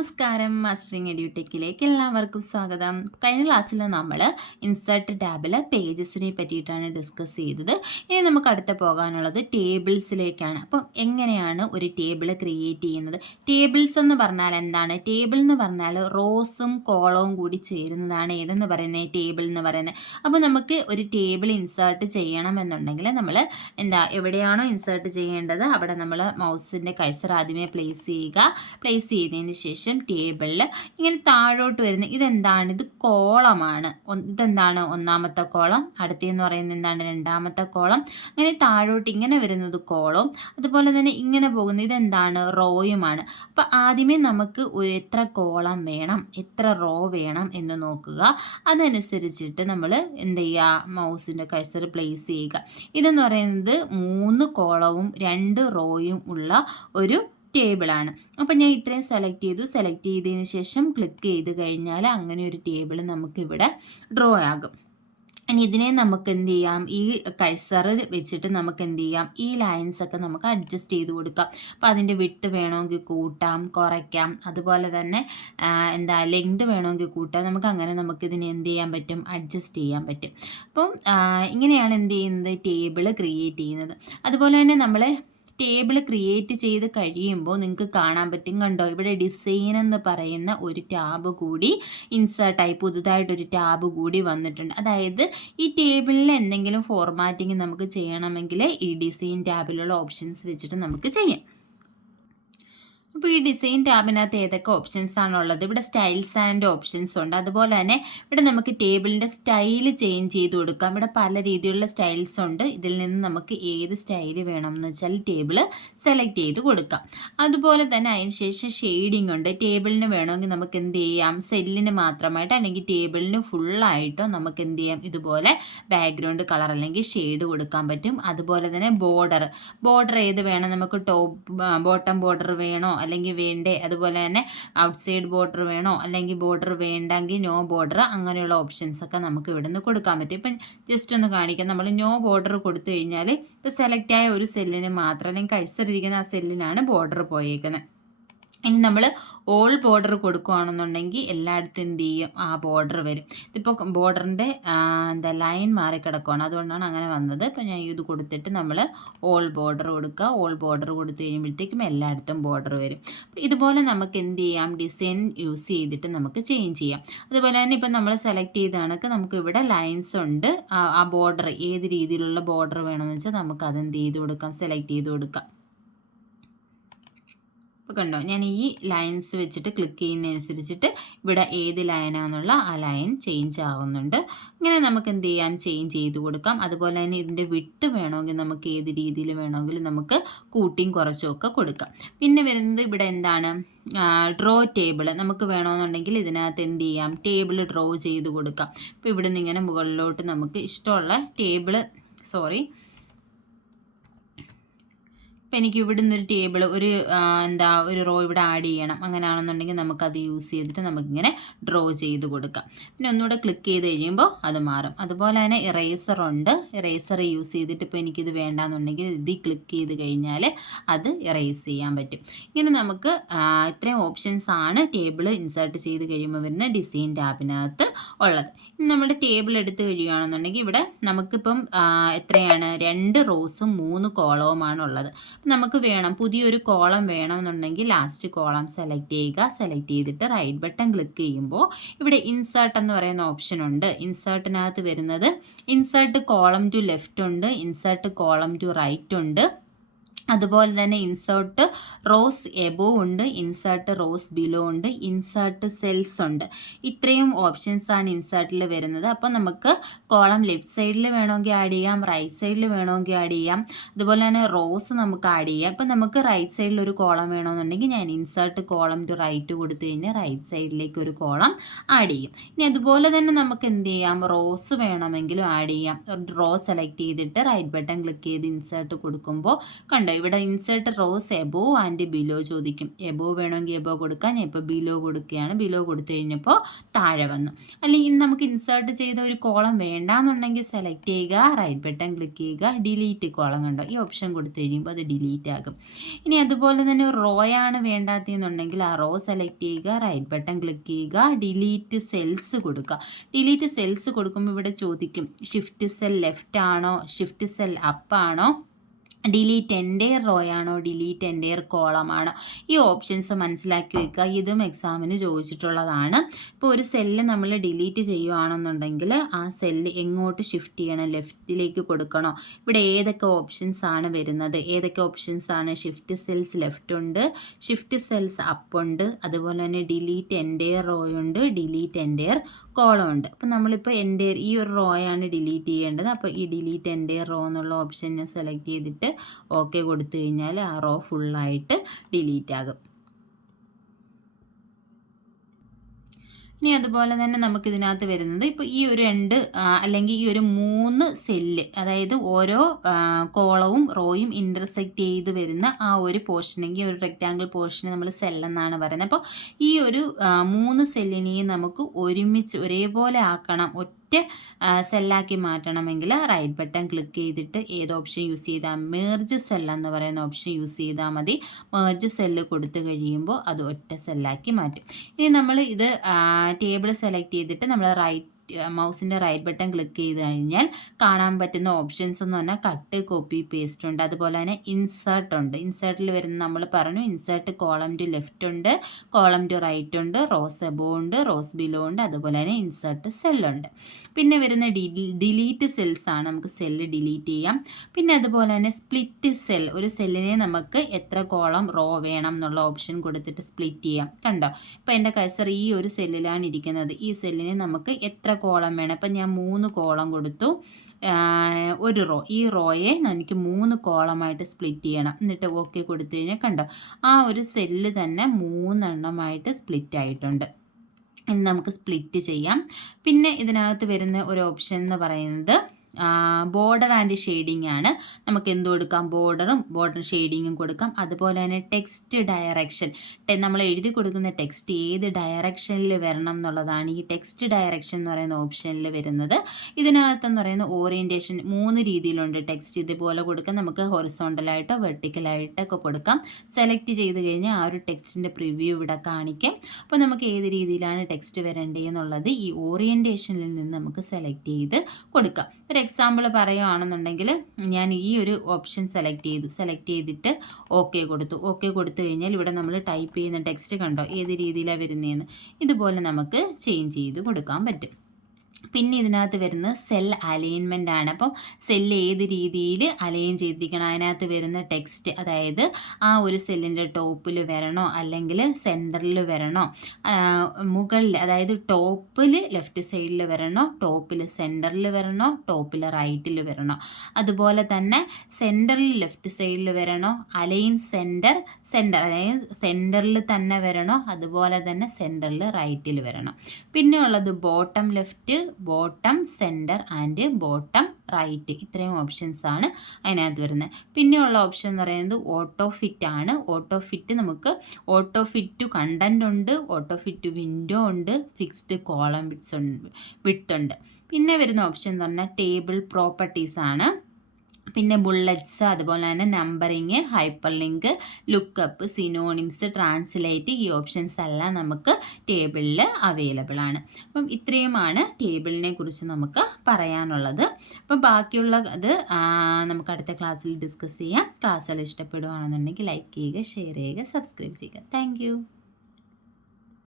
നമസ്കാരം, മാസ്റ്ററിങ് എഡ്യൂടെക്കിലേക്ക് എല്ലാവർക്കും സ്വാഗതം. കഴിഞ്ഞ ക്ലാസ്സിൽ നമ്മൾ ഇൻസേർട്ട് ടാബിൽ പേജസിനെ പറ്റിയിട്ടാണ് ഡിസ്കസ് ചെയ്തത്. ഇനി നമുക്ക് അടുത്ത് പോകാനുള്ളത് ടേബിൾസിലേക്കാണ്. അപ്പം എങ്ങനെയാണ് ഒരു ടേബിൾ ക്രിയേറ്റ് ചെയ്യുന്നത്? ടേബിൾസ് എന്ന് പറഞ്ഞാൽ എന്താണ്? ടേബിൾ എന്ന് പറഞ്ഞാൽ റോസും കോളവും കൂടി ചേരുന്നതാണ് ഏതെന്ന് പറയുന്നത് ടേബിൾ എന്ന് പറയുന്നത്. അപ്പോൾ നമുക്ക് ഒരു ടേബിൾ ഇൻസേർട്ട് ചെയ്യണമെന്നുണ്ടെങ്കിൽ നമ്മൾ എവിടെയാണോ ഇൻസേർട്ട് ചെയ്യേണ്ടത് അവിടെ നമ്മൾ മൗസിൻ്റെ കഴ്സർ ആദ്യമേ പ്ലേസ് ചെയ്തതിന് ശേഷം ടേബിളിൽ ഇങ്ങനെ താഴോട്ട് വരുന്ന ഇതെന്താണ്? ഇത് കോളമാണ്. ഇതെന്താണ്? ഒന്നാമത്തെ കോളം. അടുത്തെന്ന് പറയുന്നത് എന്താണ്? രണ്ടാമത്തെ കോളം. അങ്ങനെ താഴോട്ട് ഇങ്ങനെ വരുന്നത് കോളവും അതുപോലെ തന്നെ ഇങ്ങനെ പോകുന്നത് ഇതെന്താണ്? റോയുമാണ്. അപ്പോൾ ആദ്യമേ നമുക്ക് എത്ര കോളം വേണം, എത്ര റോ വേണം എന്ന് നോക്കുക. അതനുസരിച്ചിട്ട് നമ്മൾ എന്ത് ചെയ്യുക? മൗസിൻ്റെ കഴ്സർ പ്ലേസ് ചെയ്യുക. ഇതെന്ന് പറയുന്നത് 3 കോളവും 2 റോയും ഉള്ള ഒരു ടേബിളാണ്. അപ്പം ഞാൻ ഇത്രയും സെലക്ട് ചെയ്തതിന് ശേഷം ക്ലിക്ക് ചെയ്ത് കഴിഞ്ഞാൽ അങ്ങനെ ഒരു ടേബിൾ നമുക്കിവിടെ ഡ്രോ ആകും. ഇനി ഇതിനെ നമുക്ക് എന്ത് ചെയ്യാം? ഈ കഴ്സറിൽ വെച്ചിട്ട് നമുക്ക് എന്ത് ചെയ്യാം? ഈ ലൈൻസ് ഒക്കെ നമുക്ക് അഡ്ജസ്റ്റ് ചെയ്ത് കൊടുക്കാം. അപ്പോൾ അതിൻ്റെ വിഡ്ത്ത് വേണമെങ്കിൽ കൂട്ടാം, കുറയ്ക്കാം. അതുപോലെ തന്നെ ലെങ്ത് വേണമെങ്കിൽ കൂട്ടാം. നമുക്കിതിനെ എന്ത് ചെയ്യാൻ പറ്റും? അഡ്ജസ്റ്റ് ചെയ്യാൻ പറ്റും. അപ്പം ഇങ്ങനെയാണ് എന്ത് ചെയ്യുന്നത്? ടേബിൾ ക്രിയേറ്റ് ചെയ്യുന്നത്. അതുപോലെ തന്നെ നമ്മൾ ടേബിൾ ക്രിയേറ്റ് ചെയ്ത് കഴിയുമ്പോൾ നിങ്ങൾക്ക് കാണാൻ പറ്റും. കണ്ടോ, ഇവിടെ ഡിസൈൻ എന്ന് പറയുന്ന ഒരു ടാബ് കൂടി ഇൻസേർട്ടായി, പുതുതായിട്ടൊരു ടാബ് കൂടി വന്നിട്ടുണ്ട്. അതായത് ഈ ടേബിളിൽ എന്തെങ്കിലും ഫോർമാറ്റിംഗ് നമുക്ക് ചെയ്യണമെങ്കിൽ ഈ ഡിസൈൻ ടാബിലുള്ള ഓപ്ഷൻസ് വെച്ചിട്ട് നമുക്ക് ചെയ്യാം. അപ്പോൾ ഈ ഡിസൈൻ ടാബിനകത്ത് ഏതൊക്കെ ഓപ്ഷൻസ് ആണുള്ളത്? ഇവിടെ സ്റ്റൈൽസ് ആൻഡ് ഓപ്ഷൻസ് ഉണ്ട്. അതുപോലെ തന്നെ ഇവിടെ നമുക്ക് ടേബിളിൻ്റെ സ്റ്റൈല് ചേഞ്ച് ചെയ്ത് കൊടുക്കാം. ഇവിടെ പല രീതിയിലുള്ള സ്റ്റൈൽസ് ഉണ്ട്. ഇതിൽ നിന്ന് നമുക്ക് ഏത് സ്റ്റൈല് വേണം എന്ന് വെച്ചാൽ ടേബിൾ സെലക്ട് ചെയ്ത് കൊടുക്കാം. അതുപോലെ തന്നെ അതിന് ശേഷം ഷെയ്ഡിങ് ഉണ്ട്. ടേബിളിന് വേണമെങ്കിൽ നമുക്ക് എന്ത് ചെയ്യാം? സെല്ലിന് മാത്രമായിട്ട് അല്ലെങ്കിൽ ടേബിളിന് ഫുള്ളായിട്ടോ നമുക്ക് എന്ത് ചെയ്യാം? ഇതുപോലെ ബാക്ക്ഗ്രൗണ്ട് കളർ അല്ലെങ്കിൽ ഷെയ്ഡ് കൊടുക്കാൻ പറ്റും. അതുപോലെ തന്നെ ബോർഡർ ഏത് വേണം? നമുക്ക് ബോട്ടം ബോർഡർ വേണോ അല്ലെങ്കിൽ വേണ്ടേ? അതുപോലെ തന്നെ ഔട്ട്സൈഡ് ബോർഡർ വേണോ അല്ലെങ്കിൽ ബോർഡർ വേണ്ടെങ്കിൽ നോ ബോർഡർ, അങ്ങനെയുള്ള ഓപ്ഷൻസ് ഒക്കെ നമുക്ക് ഇവിടെ നിന്ന് കൊടുക്കാൻ പറ്റും. ഇപ്പം ജസ്റ്റ് ഒന്ന് കാണിക്കാം. നമ്മൾ നോ ബോർഡർ കൊടുത്തു കഴിഞ്ഞാൽ ഇപ്പോൾ സെലക്ട് ആയ ഒരു സെല്ലിന് മാത്രം അല്ലെങ്കിൽ കഴ്സർ ഇരിക്കുന്ന ആ സെല്ലിനാണ് ബോർഡർ പോയേക്കുന്നത്. ഇനി നമ്മൾ ഓൾ ബോർഡർ കൊടുക്കുകയാണെന്നുണ്ടെങ്കിൽ എല്ലായിടത്തും എന്ത് ചെയ്യും? ആ ബോർഡർ വരും. ഇതിപ്പോൾ ബോർഡറിൻ്റെ ലൈൻ മാറിക്കിടക്കുകയാണ്, അതുകൊണ്ടാണ് അങ്ങനെ വന്നത്. ഇപ്പോൾ ഞാൻ ഇത് കൊടുത്തിട്ട് നമ്മൾ ഓൾ ബോർഡർ കൊടുക്കുക. ഓൾ ബോർഡർ കൊടുത്തു കഴിയുമ്പോഴത്തേക്കും എല്ലായിടത്തും ബോർഡർ വരും. അപ്പോൾ ഇതുപോലെ നമുക്ക് എന്ത് ചെയ്യാം? ഡിസൈൻ യൂസ് ചെയ്തിട്ട് നമുക്ക് ചേഞ്ച് ചെയ്യാം. അതുപോലെ തന്നെ ഇപ്പം നമ്മൾ സെലക്ട് ചെയ്ത കണക്ക് നമുക്ക് ഇവിടെ ലൈൻസ് ഉണ്ട്. ആ ബോർഡർ ഏത് രീതിയിലുള്ള ബോർഡർ വേണമെന്ന് വെച്ചാൽ നമുക്ക് അതെന്ത് ചെയ്ത് കൊടുക്കാം? സെലക്ട് ചെയ്ത് കൊടുക്കാം. ഇപ്പോൾ കണ്ടോ, ഞാൻ ഈ ലൈൻസ് വെച്ചിട്ട് ക്ലിക്ക് ചെയ്യുന്നതനുസരിച്ചിട്ട് ഇവിടെ ഏത് ലൈനാണെന്നുള്ള ആ ലൈൻ ചേഞ്ച് ആവുന്നുണ്ട്. ഇങ്ങനെ നമുക്ക് എന്ത് ചെയ്യാം? ചേഞ്ച് ചെയ്ത് കൊടുക്കാം. അതുപോലെ തന്നെ ഇതിൻ്റെ വിഡ്ത്ത് വേണമെങ്കിൽ നമുക്ക് ഏത് രീതിയിൽ വേണമെങ്കിൽ നമുക്ക് കൂട്ടിയും കുറച്ചും ഒക്കെ കൊടുക്കാം. പിന്നെ വരുന്നത് ഇവിടെ എന്താണ്? ഡ്രോ ടേബിൾ നമുക്ക് വേണമെന്നുണ്ടെങ്കിൽ ഇതിനകത്ത് എന്ത് ചെയ്യാം? ടേബിൾ ഡ്രോ ചെയ്ത് കൊടുക്കാം. ഇപ്പോൾ ഇവിടെ നിന്ന് ഇങ്ങനെ മുകളിലോട്ട് നമുക്ക് ഇഷ്ടമുള്ള ടേബിൾ ഇപ്പം എനിക്ക് ഇവിടെ നിന്നൊരു ടേബിൾ ഒരു റോ ഇവിടെ ആഡ് ചെയ്യണം. അങ്ങനെയാണെന്നുണ്ടെങ്കിൽ നമുക്കത് യൂസ് ചെയ്തിട്ട് നമുക്കിങ്ങനെ ഡ്രോ ചെയ്ത് കൊടുക്കാം. പിന്നെ ഒന്നുകൂടെ ക്ലിക്ക് ചെയ്ത് കഴിയുമ്പോൾ അത് മാറും. അതുപോലെ തന്നെ ഇറേസർ ഉണ്ട്. ഇറേസർ യൂസ് ചെയ്തിട്ട് ഇപ്പോൾ എനിക്കിത് വേണ്ടാന്നുണ്ടെങ്കിൽ ഇതിൽ ക്ലിക്ക് ചെയ്ത് കഴിഞ്ഞാൽ അത് ഇറേസ് ചെയ്യാൻ പറ്റും. ഇങ്ങനെ നമുക്ക് ഇത്രയും ഓപ്ഷൻസ് ആണ് ടേബിൾ ഇൻസേർട്ട് ചെയ്ത് കഴിയുമ്പോൾ വരുന്ന ഡിസൈൻ ടാബിനകത്ത് ഉള്ളത്. നമ്മുടെ ടേബിൾ എടുത്ത് കഴിയുകയാണെന്നുണ്ടെങ്കിൽ ഇവിടെ നമുക്കിപ്പം എത്രയാണ്? 2 റോസും 3 കോളവുമാണ് ഉള്ളത്. നമുക്ക് പുതിയൊരു കോളം വേണമെന്നുണ്ടെങ്കിൽ ലാസ്റ്റ് കോളം സെലക്ട് ചെയ്യുക. സെലക്ട് ചെയ്തിട്ട് റൈറ്റ് ബട്ടൺ ക്ലിക്ക് ചെയ്യുമ്പോൾ ഇവിടെ ഇൻസേർട്ട് എന്ന് പറയുന്ന ഓപ്ഷൻ ഉണ്ട്. ഇൻസേർട്ടിനകത്ത് വരുന്നത് ഇൻസേർട്ട് കോളം ടു ലെഫ്റ്റ് ഉണ്ട്, ഇൻസേർട്ട് കോളം ടു റൈറ്റ് ഉണ്ട്, അതുപോലെ തന്നെ ഇൻസേർട്ട് റോസ് എബോവ് ഉണ്ട്, ഇൻസേർട്ട് റോസ് ബിലോ ഉണ്ട്, ഇൻസേർട്ട് സെൽസ് ഉണ്ട്. ഇത്രയും ഓപ്ഷൻസ് ആണ് ഇൻസേർട്ടിൽ വരുന്നത്. അപ്പോൾ നമുക്ക് കോളം ലെഫ്റ്റ് സൈഡിൽ വേണമെങ്കിൽ ആഡ് ചെയ്യാം, റൈറ്റ് സൈഡിൽ വേണമെങ്കിൽ ആഡ് ചെയ്യാം. അതുപോലെ തന്നെ റോസ് നമുക്ക് ആഡ് ചെയ്യാം. അപ്പോൾ നമുക്ക് റൈറ്റ് സൈഡിൽ ഒരു കോളം വേണമെന്നുണ്ടെങ്കിൽ ഞാൻ ഇൻസേർട്ട് കോളം ടു റൈറ്റ് കൊടുത്തു കഴിഞ്ഞാൽ റൈറ്റ് സൈഡിലേക്ക് ഒരു കോളം ആഡ് ചെയ്യും. ഇനി അതുപോലെ തന്നെ നമുക്ക് എന്ത് ചെയ്യാം? റോസ് വേണമെങ്കിലും ആഡ് ചെയ്യാം. റോ സെലക്ട് ചെയ്തിട്ട് റൈറ്റ് ബട്ടൺ ക്ലിക്ക് ചെയ്ത് ഇൻസേർട്ട് കൊടുക്കുമ്പോൾ കണ്ടോ ഇവിടെ insert rose above and below ചോദിക്കും. എബോ വേണമെങ്കിൽ എബോ കൊടുക്കാം. ഞാൻ ഇപ്പോൾ ബിലോ കൊടുക്കുകയാണ്. ബിലോ കൊടുത്തു കഴിഞ്ഞപ്പോൾ താഴെ വന്നു. അല്ലെങ്കിൽ നമുക്ക് ഇൻസേർട്ട് ചെയ്ത ഒരു കോളം വേണ്ടാന്നുണ്ടെങ്കിൽ സെലക്ട് ചെയ്യുക, റൈറ്റ് ബട്ടൺ ക്ലിക്ക് ചെയ്യുക, ഡിലീറ്റ് കോളം കണ്ടോ, ഈ ഓപ്ഷൻ കൊടുത്തു കഴിയുമ്പോൾ അത് ഡിലീറ്റ് ആകും. ഇനി അതുപോലെ തന്നെ റോയാണ് വേണ്ടാത്തതെന്നുണ്ടെങ്കിൽ ആ റോ സെലക്ട് ചെയ്യുക, റൈറ്റ് ബട്ടൺ ക്ലിക്ക് ചെയ്യുക, ഡിലീറ്റ് സെൽസ് കൊടുക്കുക. ഡിലീറ്റ് സെൽസ് കൊടുക്കുമ്പോൾ ഇവിടെ ചോദിക്കും ഷിഫ്റ്റ് സെൽ ലെഫ്റ്റ് ആണോ, ഷിഫ്റ്റ് സെൽ അപ്പ് ആണോ, ഡിലീറ്റ് എൻ്റെയർ റോ ആണോ, ഡിലീറ്റ് എൻ്റെയർ കോളമാണോ. ഈ ഓപ്ഷൻസ് മനസ്സിലാക്കി വെക്കുക. ഇതും എക്സാമിന് ചോദിച്ചിട്ടുള്ളതാണ്. ഇപ്പോൾ ഒരു സെല്ല് നമ്മൾ ഡിലീറ്റ് ചെയ്യുകയാണെന്നുണ്ടെങ്കിൽ ആ സെല്ല് എങ്ങോട്ട് ഷിഫ്റ്റ് ചെയ്യണം, ലെഫ്റ്റിലേക്ക് കൊടുക്കണോ, ഇവിടെ ഏതൊക്കെ ഓപ്ഷൻസ് ആണ് വരുന്നത്, ഏതൊക്കെ ഓപ്ഷൻസ് ആണ്, ഷിഫ്റ്റ് സെൽസ് ലെഫ്റ്റ് ഉണ്ട്, ഷിഫ്റ്റ് സെൽസ് അപ്പ് ഉണ്ട്, അതുപോലെ തന്നെ ഡിലീറ്റ് എൻ്റെയർ റോ ഉണ്ട്, ഡിലീറ്റ് എൻ്റെയർ കോളം ഉണ്ട്. അപ്പോൾ നമ്മളിപ്പോൾ എൻ്റെയർ ഈ ഒരു റോ ആണ് ഡിലീറ്റ് ചെയ്യേണ്ടത്. അപ്പോൾ ഈ ഡിലീറ്റ് എൻ്റെയർ റോ എന്നുള്ള ഓപ്ഷൻ ഞാൻ സെലക്ട് ചെയ്തിട്ട് ഓക്കെ കൊടുത്തു കഴിഞ്ഞാൽ ആ റോ ഫുള്ളായിട്ട് ഡിലീറ്റ് ആകും. ഇനി അതുപോലെ തന്നെ നമുക്ക് ഇതിനകത്ത് വരുന്നത് ഇപ്പോൾ ഈ ഒരു 2 അല്ലെങ്കിൽ ഈ ഒരു 3 സെല്ല്, അതായത് ഓരോ കോളവും റോയും ഇൻ്റർസെക്റ്റ് ചെയ്ത് വരുന്ന ആ ഒരു പോർഷനെങ്കിൽ ഒരു റെക്റ്റാങ്കിൾ പോർഷനെ നമ്മൾ സെല്ലെന്നാണ് പറയുന്നത്. അപ്പോൾ ഈ ഒരു 3 സെല്ലിനെയും നമുക്ക് ഒരുമിച്ച് ഒരേപോലെ ആക്കണം, ഒറ്റ സെല്ലാക്കി മാറ്റണമെങ്കിൽ റൈറ്റ് ബട്ടൺ ക്ലിക്ക് ചെയ്തിട്ട് ഏത് ഓപ്ഷൻ യൂസ് ചെയ്താൽ, മേർജ് സെൽ എന്ന് പറയുന്ന ഓപ്ഷൻ യൂസ് ചെയ്താൽ മതി. മേർജ് സെല്ല് കൊടുത്തു കഴിയുമ്പോൾ അത് ഒറ്റ സെല്ലാക്കി മാറ്റും. ഇനി നമ്മൾ ഇത് ടേബിൾ സെലക്ട് ചെയ്തിട്ട് നമ്മൾ മൗസിൻ്റെ റൈറ്റ് ബട്ടൺ ക്ലിക്ക് ചെയ്ത് കഴിഞ്ഞാൽ കാണാൻ പറ്റുന്ന ഓപ്ഷൻസ് എന്ന് പറഞ്ഞാൽ കട്ട്, കോപ്പി, പേസ്റ്റ് ഉണ്ട്. അതുപോലെ തന്നെ ഇൻസേർട്ട് ഉണ്ട്. ഇൻസേർട്ടിൽ വരുന്ന നമ്മൾ പറഞ്ഞു ഇൻസേർട്ട് കോളം ടു ലെഫ്റ്റ് ഉണ്ട്, കോളം ടു റൈറ്റ് ഉണ്ട്, റോസ് എബോ ഉണ്ട്, റോസ് ബിലോ ഉണ്ട്, അതുപോലെ തന്നെ ഇൻസേർട്ട് സെല്ലുണ്ട്. പിന്നെ വരുന്ന ഡിലീറ്റ് സെൽസ് ആണ്. നമുക്ക് സെല്ല് ഡിലീറ്റ് ചെയ്യാം. പിന്നെ അതുപോലെ തന്നെ സ്പ്ലിറ്റ് സെൽ, ഒരു സെല്ലിനെ നമുക്ക് എത്ര കോളം റോ വേണം എന്നുള്ള ഓപ്ഷൻ കൊടുത്തിട്ട് സ്പ്ലിറ്റ് ചെയ്യാം. കണ്ടോ, ഇപ്പോൾ എൻ്റെ കഴ്സർ ഈ ഒരു സെല്ലിലാണ് ഇരിക്കുന്നത്. ഈ സെല്ലിനെ നമുക്ക് എത്ര കോളം വേണം, ഇപ്പം ഞാൻ 3 കോളം കൊടുത്തു, ഒരു റോ, ഈ റോയെ എനിക്ക് 3 കോളമായിട്ട് സ്പ്ലിറ്റ് ചെയ്യണം. എന്നിട്ട് ഓക്കെ കൊടുത്തു കഴിഞ്ഞാൽ കണ്ടോ ആ ഒരു സെല്ല് തന്നെ 3 എണ്ണമായിട്ട് സ്പ്ലിറ്റ് ആയിട്ടുണ്ട്. ഇനി നമുക്ക് സ്പ്ലിറ്റ് ചെയ്യാം. പിന്നെ ഇതിനകത്ത് വരുന്ന ഒരു ഓപ്ഷൻ എന്ന് പറയുന്നത് ബോർഡർ ആൻഡ് ഷെയ്ഡിങ് ആണ്. നമുക്ക് എന്ത് കൊടുക്കാം, ബോർഡർ ഷെയ്ഡിങ്ങും കൊടുക്കാം. അതുപോലെ തന്നെ ടെക്സ്റ്റ് ഡയറക്ഷൻ, നമ്മൾ എഴുതി കൊടുക്കുന്ന ടെക്സ്റ്റ് ഏത് ഡയറക്ഷനിൽ വരണം എന്നുള്ളതാണ് ഈ ടെക്സ്റ്റ് ഡയറക്ഷൻ എന്ന് പറയുന്ന ഓപ്ഷനിൽ വരുന്നത്. ഇതിനകത്തെന്ന് പറയുന്ന ഓറിയൻറ്റേഷൻ 3 രീതിയിലുണ്ട്. ടെക്സ്റ്റ് ഇതുപോലെ കൊടുക്കാം, നമുക്ക് ഹൊറിസോണ്ടലായിട്ടോ വെർട്ടിക്കലായിട്ടോ ഒക്കെ കൊടുക്കാം. സെലക്ട് ചെയ്ത് കഴിഞ്ഞാൽ ആ ഒരു ടെക്സ്റ്റിൻ്റെ പ്രിവ്യൂ ഇവിടെ കാണിക്കും. അപ്പോൾ നമുക്ക് ഏത് രീതിയിലാണ് ടെക്സ്റ്റ് വരേണ്ടതെന്നുള്ളത് ഈ ഓറിയൻറ്റേഷനിൽ നിന്ന് നമുക്ക് സെലക്ട് ചെയ്ത് കൊടുക്കാം. ഒരു എക്സാമ്പിൾ പറയുകയാണെന്നുണ്ടെങ്കിൽ ഞാൻ ഈ ഒരു ഓപ്ഷൻ സെലക്ട് ചെയ്തിട്ട് ഓക്കെ കൊടുത്തു കഴിഞ്ഞാൽ ഇവിടെ നമ്മൾ ടൈപ്പ് ചെയ്യുന്ന ടെക്സ്റ്റ് കണ്ടോ ഏത് രീതിയിലാണ് വരുന്നതെന്ന്. ഇതുപോലെ നമുക്ക് ചേഞ്ച് ചെയ്ത് കൊടുക്കാൻ പറ്റും. പിന്നെ ഇതിനകത്ത് വരുന്നത് സെൽ അലൈൻമെൻ്റ് ആണ്. അപ്പം സെല്ല് ഏത് രീതിയിൽ അലൈൻ ചെയ്തിരിക്കണം, അതിനകത്ത് വരുന്ന ടെക്സ്റ്റ്, അതായത് ആ ഒരു സെല്ലിൻ്റെ ടോപ്പിൽ വരണോ അല്ലെങ്കിൽ സെൻറ്ററിൽ വരണോ, മുകളിൽ അതായത് ടോപ്പിൽ ലെഫ്റ്റ് സൈഡിൽ വരണോ, ടോപ്പിൽ സെൻറ്ററിൽ വരണോ, ടോപ്പിൽ റൈറ്റിൽ വരണോ, അതുപോലെ തന്നെ സെൻറ്ററിൽ ലെഫ്റ്റ് സൈഡിൽ വരണോ, അലൈൻ സെൻറ്റർ അതായത് സെൻറ്ററിൽ തന്നെ വരണോ, അതുപോലെ തന്നെ സെൻറ്ററിൽ റൈറ്റിൽ വരണം. പിന്നെ ഉള്ളത് bottom left, bottom centre and bottom right, ഇത്രയും ഓപ്ഷൻസ് ആണ് അതിനകത്ത് വരുന്നത്. പിന്നെയുള്ള ഓപ്ഷൻ എന്ന് പറയുന്നത് ഓട്ടോ ഫിറ്റ് ആണ്. ഓട്ടോ ഫിറ്റ് നമുക്ക് ഓട്ടോ ഫിറ്റ് ടു കണ്ടൻറ് ഉണ്ട്, ഓട്ടോ ഫിറ്റ് ടു വിൻഡോ ഉണ്ട്, ഫിക്സ്ഡ് കോളം വിഡ്ത്ത് ഉണ്ട്. പിന്നെ വരുന്ന ഓപ്ഷൻ എന്ന് പറഞ്ഞാൽ ടേബിൾ പ്രോപ്പർട്ടീസ് ആണ്. പിന്നെ ബുള്ളറ്റ്സ്, അതുപോലെ തന്നെ numbering, hyper link, lookup, synonyms, translate, ഈ ഓപ്ഷൻസ് എല്ലാം നമുക്ക് ടേബിളിൽ അവൈലബിൾ ആണ്. അപ്പം ഇത്രയുമാണ് ടേബിളിനെ കുറിച്ച് നമുക്ക് പറയാനുള്ളത്. അപ്പം ബാക്കിയുള്ള അത് നമുക്ക് അടുത്ത ക്ലാസ്സിൽ ഡിസ്കസ് ചെയ്യാം. ക്ലാസ്സുകൾ ഇഷ്ടപ്പെടുകയാണെന്നുണ്ടെങ്കിൽ ലൈക്ക് ചെയ്യുക, ഷെയർ ചെയ്യുക, സബ്സ്ക്രൈബ് ചെയ്യുക. താങ്ക്